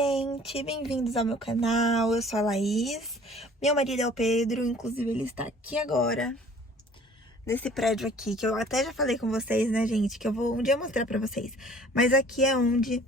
gente! Bem-vindos ao meu canal, eu sou a Laís, meu marido é o Pedro, inclusive ele está aqui agora, nesse prédio aqui, que eu até já falei com vocês, né, gente, que eu vou um dia mostrar pra vocês. Mas aqui é onde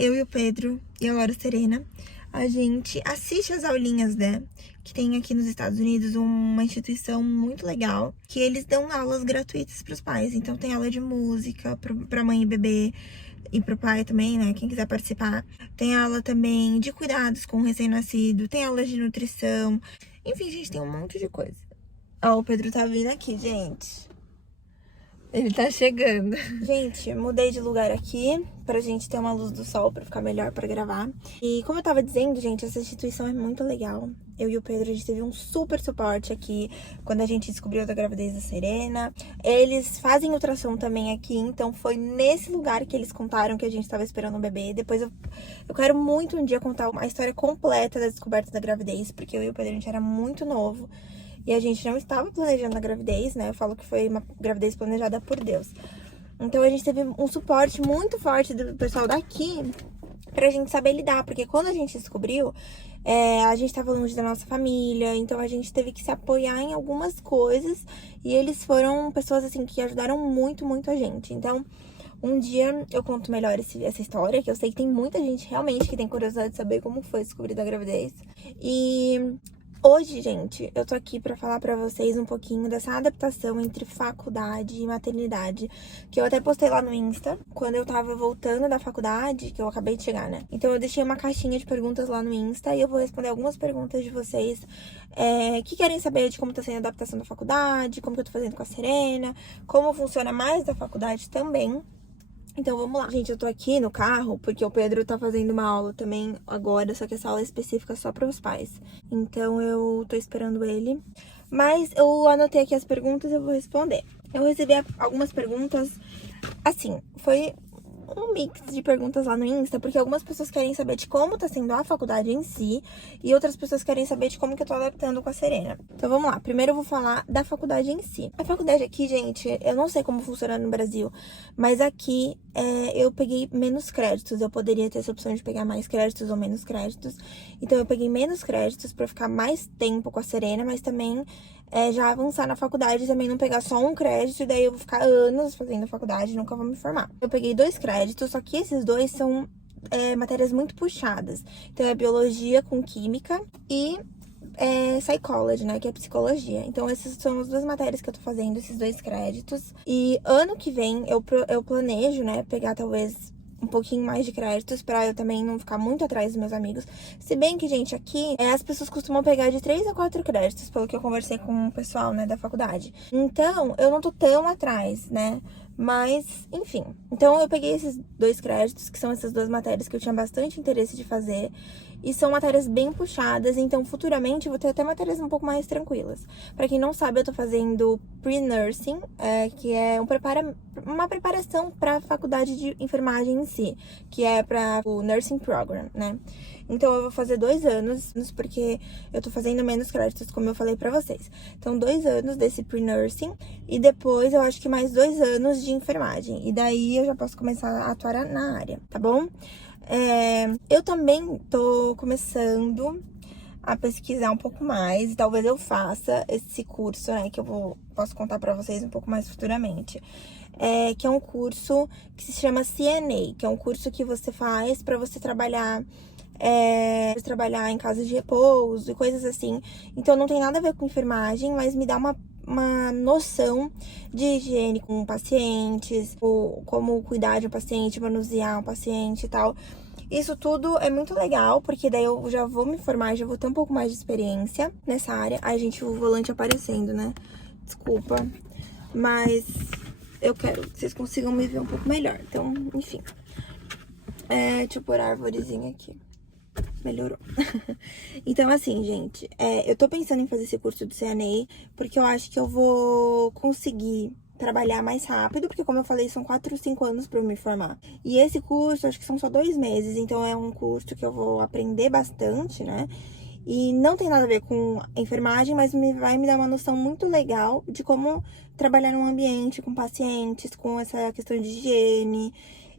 eu e o Pedro e a Laura Serena, a gente assiste as aulinhas, né, que tem aqui nos Estados Unidos uma instituição muito legal, que eles dão aulas gratuitas pros pais. Então tem aula de música pra mãe e bebê, e pro pai também, né, quem quiser participar. Tem aula também de cuidados com o recém-nascido, tem aula de nutrição. Enfim, gente, tem um monte de coisa. Ó, o Pedro tá vindo aqui, gente. Ele tá chegando. Gente, mudei de lugar aqui pra gente ter uma luz do sol pra ficar melhor pra gravar. E como eu tava dizendo, gente, essa instituição é muito legal. Eu e o Pedro, a gente teve um super suporte aqui quando a gente descobriu da gravidez da Serena. Eles fazem ultrassom também aqui, então foi nesse lugar que eles contaram que a gente tava esperando um bebê. Depois eu quero muito um dia contar a história completa da descoberta da gravidez, porque eu e o Pedro, a gente era muito novo. E a gente não estava planejando a gravidez, né? Eu falo que foi uma gravidez planejada por Deus. Então a gente teve um suporte muito forte do pessoal daqui pra gente saber lidar. Porque quando a gente descobriu, a gente tava longe da nossa família. Então a gente teve que se apoiar em algumas coisas. E eles foram pessoas, assim, que ajudaram muito, muito a gente. Então, um dia eu conto melhor essa história, que eu sei que tem muita gente realmente que tem curiosidade de saber como foi descobrir a gravidez. E hoje, gente, eu tô aqui pra falar pra vocês um pouquinho dessa adaptação entre faculdade e maternidade, que eu até postei lá no Insta, quando eu tava voltando da faculdade, que eu acabei de chegar, né? Então eu deixei uma caixinha de perguntas lá no Insta e eu vou responder algumas perguntas de vocês que querem saber de como tá sendo a adaptação da faculdade, como que eu tô fazendo com a Serena, como funciona mais da faculdade também. Então vamos lá. Gente, eu tô aqui no carro porque o Pedro tá fazendo uma aula também agora, só que essa aula é específica só para os pais. Então eu tô esperando ele. Mas eu anotei aqui as perguntas e eu vou responder. Eu recebi algumas perguntas, assim, foi um mix de perguntas lá no Insta, porque algumas pessoas querem saber de como tá sendo a faculdade em si, e outras pessoas querem saber de como que eu tô adaptando com a Serena. Então vamos lá, primeiro eu vou falar da faculdade em si. A faculdade aqui, gente, eu não sei como funciona no Brasil, mas aqui eu peguei menos créditos. Eu poderia ter essa opção de pegar mais créditos ou menos créditos, então eu peguei menos créditos pra ficar mais tempo com a Serena, mas também já avançar na faculdade e também não pegar só um crédito, e daí eu vou ficar anos fazendo faculdade e nunca vou me formar. Eu peguei 2 créditos, só que esses 2 são matérias muito puxadas. Então é biologia com química e psychology, né, que é psicologia. Então essas são as 2 matérias que eu tô fazendo, esses 2 créditos. E ano que vem eu planejo, né, pegar talvez um pouquinho mais de créditos pra eu também não ficar muito atrás dos meus amigos. Se bem que, gente, aqui as pessoas costumam pegar de 3 a 4 créditos, pelo que eu conversei com o pessoal, né, da faculdade. Então, eu não tô tão atrás, né? Mas, enfim. Então, eu peguei esses 2 créditos, que são essas 2 matérias que eu tinha bastante interesse de fazer. E são matérias bem puxadas, então futuramente eu vou ter até matérias um pouco mais tranquilas. Pra quem não sabe, eu tô fazendo pre-nursing, que é uma preparação pra faculdade de enfermagem em si, que é pra o nursing program, né? Então eu vou fazer 2 anos, porque eu tô fazendo menos créditos, como eu falei pra vocês. Então 2 anos desse pre-nursing e depois eu acho que mais 2 anos de enfermagem. E daí eu já posso começar a atuar na área, tá bom? Eu também tô começando a pesquisar um pouco mais, e talvez eu faça esse curso, né, que posso contar pra vocês um pouco mais futuramente. Que é um curso que se chama CNA, que é um curso que você faz pra você trabalhar em casas de repouso e coisas assim. Então não tem nada a ver com enfermagem, mas me dá uma noção de higiene com pacientes, como cuidar de um paciente, manusear um paciente e tal. Isso tudo é muito legal, porque daí eu já vou me formar, já vou ter um pouco mais de experiência nessa área. Ai, gente, o volante aparecendo, né? Desculpa, mas eu quero que vocês consigam me ver um pouco melhor. Então, enfim. Deixa eu pôr a arvorezinha aqui. Melhorou. Então, assim, gente, eu tô pensando em fazer esse curso do CNA, porque eu acho que eu vou conseguir trabalhar mais rápido, porque como eu falei, são 4, 5 anos pra eu me formar. E esse curso, acho que são só 2 meses, então é um curso que eu vou aprender bastante, né? E não tem nada a ver com enfermagem, mas vai me dar uma noção muito legal de como trabalhar num ambiente com pacientes, com essa questão de higiene.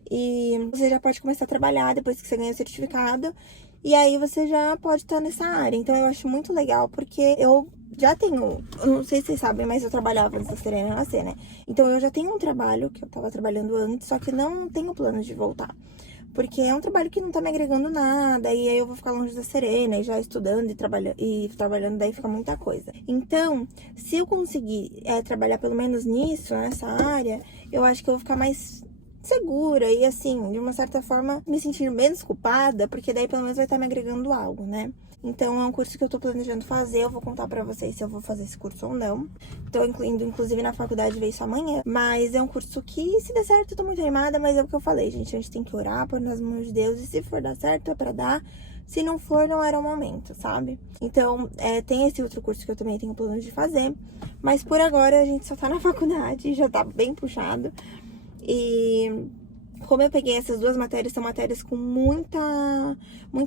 E você já pode começar a trabalhar depois que você ganha o certificado. E aí você já pode estar nessa área. Então eu acho muito legal, porque eu já tenho... Eu não sei se vocês sabem, mas eu trabalhava antes da Serena nascer, né? Então eu já tenho um trabalho que eu tava trabalhando antes, só que não tenho planos de voltar. Porque é um trabalho que não tá me agregando nada, e aí eu vou ficar longe da Serena, e já estudando e trabalhando, daí fica muita coisa. Então, se eu conseguir trabalhar pelo menos nisso, nessa área, eu acho que eu vou ficar mais segura e, assim, de uma certa forma, me sentir menos culpada, porque daí pelo menos vai estar me agregando algo, né? Então, é um curso que eu tô planejando fazer. Eu vou contar pra vocês se eu vou fazer esse curso ou não. Tô incluindo, inclusive, na faculdade, ver isso amanhã. Mas é um curso que, se der certo, eu tô muito animada. Mas é o que eu falei, gente. A gente tem que orar, pôr nas mãos de Deus. E se for dar certo, é pra dar. Se não for, não era o momento, sabe? Então, tem esse outro curso que eu também tenho plano de fazer. Mas por agora, a gente só tá na faculdade. Já tá bem puxado. E... como eu peguei essas duas matérias, são matérias com muita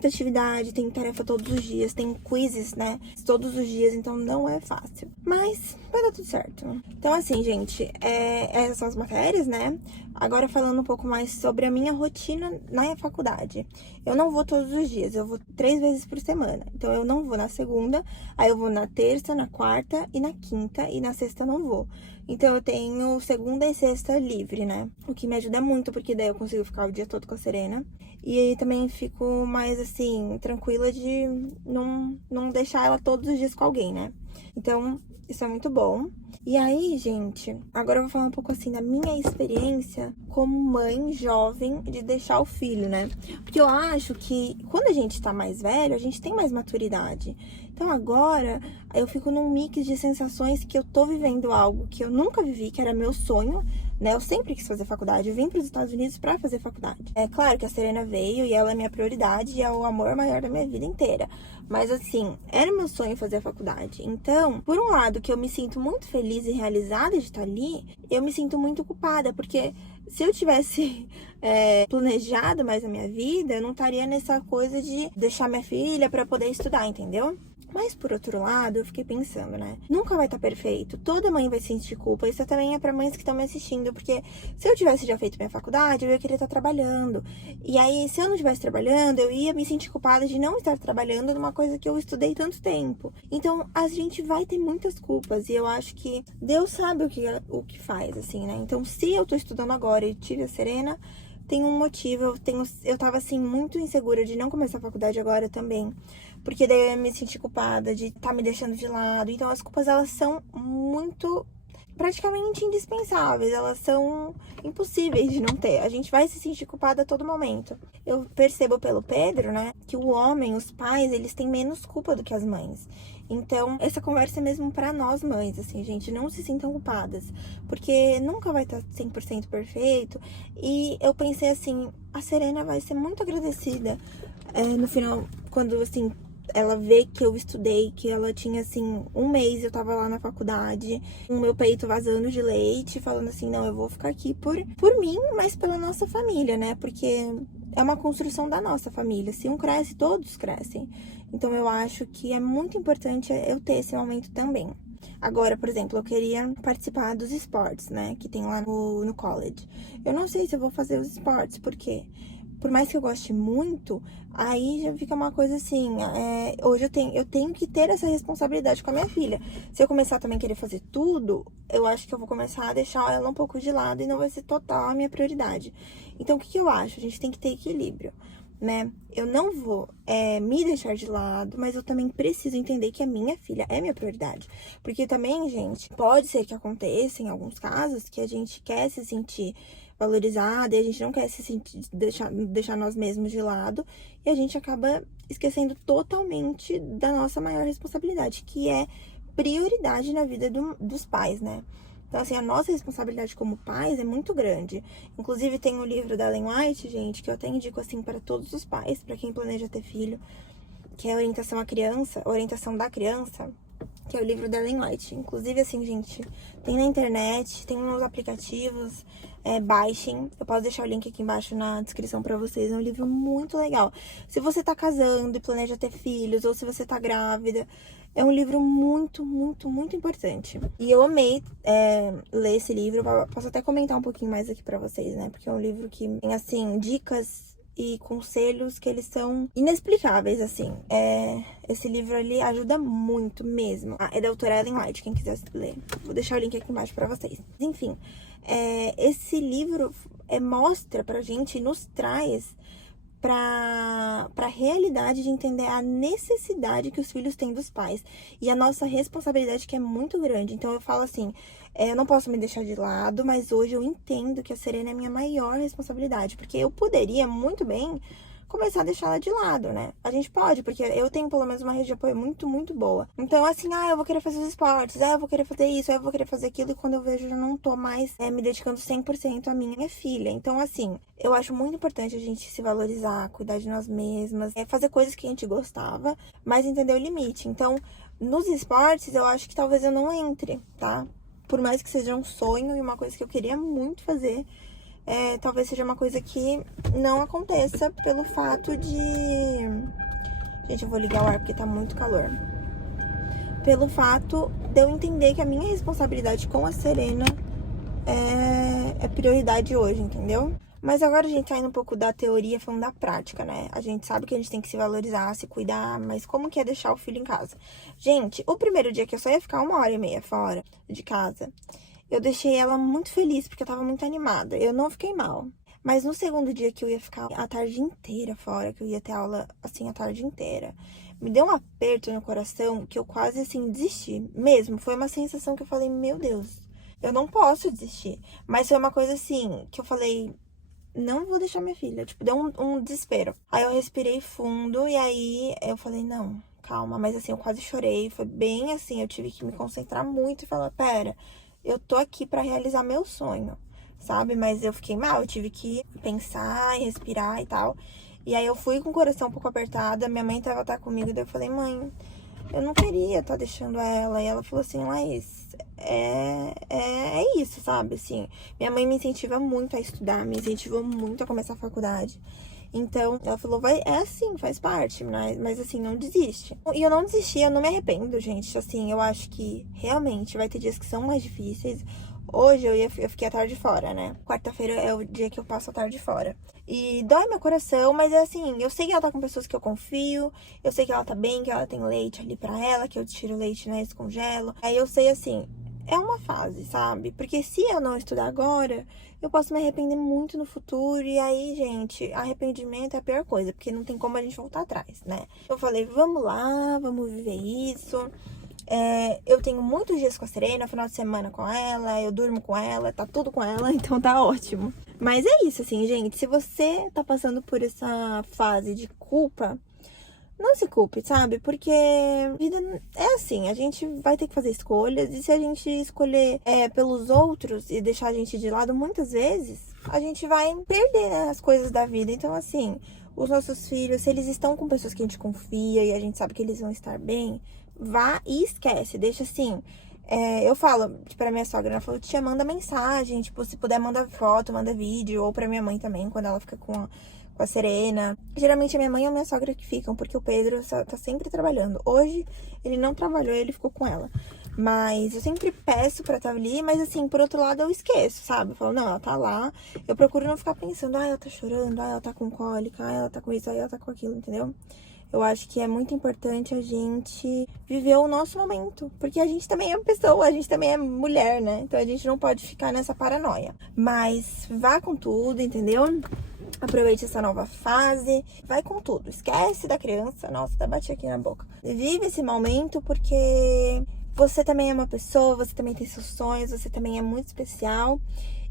atividade, tem tarefa todos os dias, tem quizzes, né? Todos os dias, então não é fácil. Mas vai dar tudo certo. Então, assim, gente, essas são as matérias, né? Agora falando um pouco mais sobre a minha rotina na faculdade. Eu não vou todos os dias, eu vou 3 vezes por semana. Então, eu não vou na segunda, aí eu vou na terça, na quarta e na quinta, e na sexta eu não vou. Então, eu tenho segunda e sexta livre, né? O que me ajuda muito, porque daí eu consigo ficar o dia todo com a Serena. E aí também fico mais, assim, tranquila de não deixar ela todos os dias com alguém, né? Então, isso é muito bom. E aí, gente, agora eu vou falar um pouco, assim, da minha experiência como mãe jovem de deixar o filho, né? Porque eu acho que quando a gente tá mais velho, a gente tem mais maturidade. Então agora eu fico num mix de sensações que eu tô vivendo algo que eu nunca vivi, que era meu sonho, né? Eu sempre quis fazer faculdade, eu vim para os Estados Unidos para fazer faculdade. É claro que a Serena veio e ela é minha prioridade e é o amor maior da minha vida inteira. Mas assim, era meu sonho fazer a faculdade. Então, por um lado que eu me sinto muito feliz e realizada de estar ali, eu me sinto muito culpada, porque se eu tivesse planejado mais a minha vida, eu não estaria nessa coisa de deixar minha filha para poder estudar, entendeu? Mas, por outro lado, eu fiquei pensando, né? Nunca vai estar perfeito. Toda mãe vai sentir culpa. Isso também é pra mães que estão me assistindo. Porque se eu tivesse já feito minha faculdade, eu ia querer estar trabalhando. E aí, se eu não estivesse trabalhando, eu ia me sentir culpada de não estar trabalhando numa coisa que eu estudei tanto tempo. Então, a gente vai ter muitas culpas. E eu acho que Deus sabe o que faz, assim, né? Então, se eu tô estudando agora e tive a Serena, tem um motivo. Eu tava, assim, muito insegura de não começar a faculdade agora também. Porque daí eu ia me sentir culpada de estar me deixando de lado. Então as culpas, elas são muito, praticamente indispensáveis. Elas são impossíveis de não ter. A gente vai se sentir culpada a todo momento. Eu percebo pelo Pedro, né, que o homem, os pais, eles têm menos culpa do que as mães. Então, essa conversa é mesmo pra nós mães, assim, gente, não se sintam culpadas. Porque nunca vai estar 100% perfeito. E eu pensei assim, a Serena vai ser muito agradecida no final, quando, assim, ela vê que eu estudei, que ela tinha, assim, um mês, eu tava lá na faculdade, com o meu peito vazando de leite, falando assim, não, eu vou ficar aqui por mim, mas pela nossa família, né? Porque é uma construção da nossa família. Se um cresce, todos crescem. Então, eu acho que é muito importante eu ter esse momento também. Agora, por exemplo, eu queria participar dos esportes, né? Que tem lá no college. Eu não sei se eu vou fazer os esportes, porque por mais que eu goste muito, aí já fica uma coisa assim, hoje eu tenho que ter essa responsabilidade com a minha filha. Se eu começar também a querer fazer tudo, eu acho que eu vou começar a deixar ela um pouco de lado e não vai ser total a minha prioridade. Então, o que eu acho? A gente tem que ter equilíbrio, né? Eu não vou me deixar de lado, mas eu também preciso entender que a minha filha é minha prioridade. Porque também, gente, pode ser que aconteça em alguns casos que a gente quer se sentir valorizada e a gente não quer se sentir, deixar nós mesmos de lado, e a gente acaba esquecendo totalmente da nossa maior responsabilidade, que é prioridade na vida dos pais, né? Então, assim, a nossa responsabilidade como pais é muito grande. Inclusive, tem o livro da Ellen White, gente, que eu até indico, assim, para todos os pais, para quem planeja ter filho, que é Orientação da Criança, que é o livro da Ellen White. Inclusive, assim, gente, tem na internet, tem nos aplicativos, baixem. Eu posso deixar o link aqui embaixo na descrição pra vocês. É um livro muito legal. Se você tá casando e planeja ter filhos, ou se você tá grávida, é um livro muito, muito, muito importante. E eu amei ler esse livro. Posso até comentar um pouquinho mais aqui pra vocês, né? Porque é um livro que tem, assim, dicas e conselhos que eles são inexplicáveis, assim. Esse livro ali ajuda muito mesmo. É da autora Ellen White, quem quiser ler. Vou deixar o link aqui embaixo pra vocês. Enfim, esse livro mostra pra gente e nos traz pra realidade de entender a necessidade que os filhos têm dos pais e a nossa responsabilidade, que é muito grande. Então eu falo assim, eu não posso me deixar de lado, mas hoje eu entendo que a Serena é a minha maior responsabilidade, porque eu poderia muito bem começar a deixar ela de lado, né? A gente pode, porque eu tenho pelo menos uma rede de apoio muito, muito boa. Então, assim, eu vou querer fazer os esportes, eu vou querer fazer isso, eu vou querer fazer aquilo, e quando eu vejo, eu já não tô mais me dedicando 100% à minha filha. Então, assim, eu acho muito importante a gente se valorizar, cuidar de nós mesmas, fazer coisas que a gente gostava, mas entender o limite. Então, nos esportes, eu acho que talvez eu não entre, tá? Por mais que seja um sonho e uma coisa que eu queria muito fazer, talvez seja uma coisa que não aconteça pelo fato de... Gente, eu vou ligar o ar porque tá muito calor. Pelo fato de eu entender que a minha responsabilidade com a Serena é prioridade hoje, entendeu? Mas agora a gente tá indo um pouco da teoria falando da prática, né? A gente sabe que a gente tem que se valorizar, se cuidar, mas como que é deixar o filho em casa? Gente, o primeiro dia que eu só ia ficar 1h30 fora de casa, eu deixei ela muito feliz, porque eu tava muito animada. Eu não fiquei mal. Mas no segundo dia que eu ia ficar a tarde inteira fora, que eu ia ter aula, assim, a tarde inteira, me deu um aperto no coração que eu quase, assim, desisti. Mesmo, foi uma sensação que eu falei, meu Deus, eu não posso desistir. Mas foi uma coisa, assim, que eu falei, não vou deixar minha filha. Tipo, deu um desespero. Aí eu respirei fundo e aí eu falei, não, calma. Mas, assim, eu quase chorei. Foi bem assim, eu tive que me concentrar muito e falar, pera... Eu tô aqui pra realizar meu sonho, sabe? Mas eu fiquei mal, eu tive que pensar e respirar e tal. E aí eu fui com o coração um pouco apertada, minha mãe tá comigo, daí eu falei, mãe, eu não queria tá deixando ela. E ela falou assim, Laís, é isso, sabe? Assim, minha mãe me incentiva muito a estudar, me incentivou muito a começar a faculdade. Então, ela falou, é assim, faz parte, mas assim, não desiste. E eu não desisti, eu não me arrependo, gente. Assim, eu acho que realmente vai ter dias que são mais difíceis. Hoje eu fiquei a tarde fora, né? Quarta-feira é o dia que eu passo a tarde fora. E dói meu coração, mas é assim, eu sei que ela tá com pessoas que eu confio, eu sei que ela tá bem, que ela tem leite ali pra ela, que eu tiro o leite, né, descongelo. Aí eu sei assim, é uma fase, sabe? Porque se eu não estudar agora, eu posso me arrepender muito no futuro. E aí, gente, arrependimento é a pior coisa, porque não tem como a gente voltar atrás, né? Eu falei, vamos lá, vamos viver isso. Eu tenho muitos dias com a Serena, final de semana com ela, eu durmo com ela, tá tudo com ela, então tá ótimo. Mas é isso, assim, gente, se você tá passando por essa fase de culpa, não se culpe, sabe? Porque a vida é assim, a gente vai ter que fazer escolhas. E se a gente escolher pelos outros e deixar a gente de lado, muitas vezes, a gente vai perder, né, as coisas da vida. Então, assim, os nossos filhos, se eles estão com pessoas que a gente confia e a gente sabe que eles vão estar bem, vá e esquece, deixa assim. Eu falo pra minha sogra, ela falou, tia, manda mensagem, tipo, se puder, manda foto, manda vídeo, ou pra minha mãe também, quando ela fica com a Serena. Geralmente a minha mãe e a minha sogra que ficam, porque o Pedro tá sempre trabalhando. Hoje ele não trabalhou, ele ficou com ela. Mas eu sempre peço pra estar ali, mas assim, por outro lado eu esqueço, sabe? Eu falo, não, ela tá lá. Eu procuro não ficar pensando, ela tá chorando, ela tá com cólica, ela tá com isso, ela tá com aquilo, entendeu? Eu acho que é muito importante a gente viver o nosso momento. Porque a gente também é pessoa, a gente também é mulher, né? Então a gente não pode ficar nessa paranoia. Mas vá com tudo, entendeu? Aproveite essa nova fase, vai com tudo, esquece da criança. Nossa, até bati aqui na boca. Vive esse momento porque você também é uma pessoa, você também tem seus sonhos, você também é muito especial.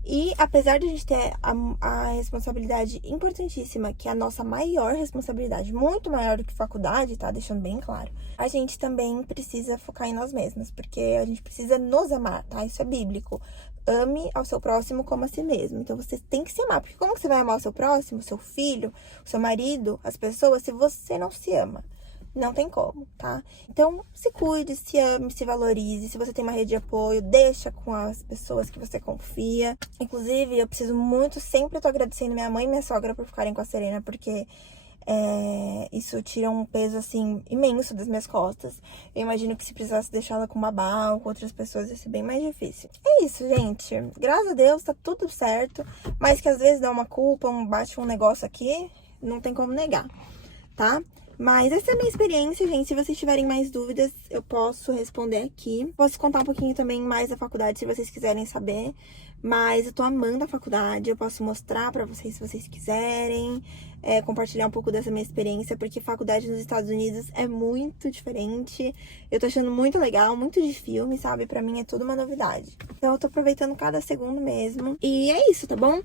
E apesar de a gente ter a responsabilidade importantíssima, que é a nossa maior responsabilidade, muito maior do que faculdade, tá? Deixando bem claro. A gente também precisa focar em nós mesmas, porque a gente precisa nos amar, tá? Isso é bíblico. Ame ao seu próximo como a si mesmo. Então você tem que se amar, porque como que você vai amar o seu próximo, o seu filho, o seu marido, as pessoas, se você não se ama? Não tem como, tá? Então, se cuide, se ame, se valorize. Se você tem uma rede de apoio, deixa com as pessoas que você confia. Inclusive, eu preciso muito, sempre tô agradecendo minha mãe e minha sogra por ficarem com a Serena, porque isso tira um peso, assim, imenso das minhas costas. Eu imagino que se precisasse deixá-la com babá ou com outras pessoas, ia ser bem mais difícil. É isso, gente. Graças a Deus, tá tudo certo. Mas que às vezes dá uma culpa, bate um negócio aqui, não tem como negar, tá? Mas essa é a minha experiência, gente. Se vocês tiverem mais dúvidas, eu posso responder aqui. Posso contar um pouquinho também mais da faculdade, se vocês quiserem saber. Mas eu tô amando a faculdade, eu posso mostrar pra vocês se vocês quiserem. Compartilhar um pouco dessa minha experiência, porque faculdade nos Estados Unidos é muito diferente. Eu tô achando muito legal, muito de filme, sabe? Pra mim é tudo uma novidade. Então eu tô aproveitando cada segundo mesmo. E é isso, tá bom?